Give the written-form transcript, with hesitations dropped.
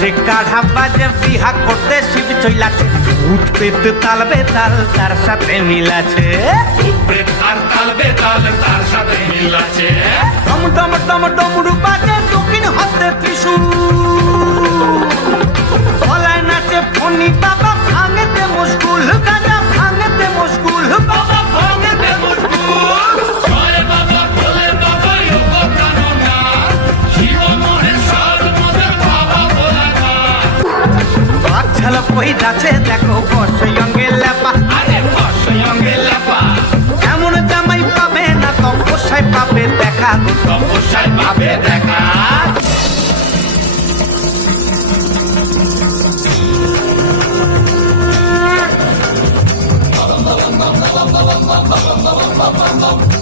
টেকা ঢাবা যে বিহা করতে শিব চইলাছে, ভূত পেত তাল বেতাল তার সাথে মিলাছে, প্রেত আর তাল বেতাল তার সাথে মিলাছে। ডম ডম ডম ডমরু বাজে দক্ষিণ হস্তে ত্রিশূল, গলায় নাচে ফণি বাবা ভাঙেতে মুশকুল, গাজা ভাঙেতে মুশকুল, বাবা ভাঙেতে মুশকুল। জয় বাবা ভোলে বাবা যোগ প্রাণনা, শিব মহেশ্বর মোদের বাবা ভোলানাথ। বাচ্চাল পইরাছে দেখো বসয়ঙ্গে লেপা, আরে বসয়ঙ্গে লেপা, এমন জামাই পাবে না তপস্যায় পাবে দেখা, তপস্যায় পাবে দেখা। bum bum bum bum bum bum bum bum bum bum bum bum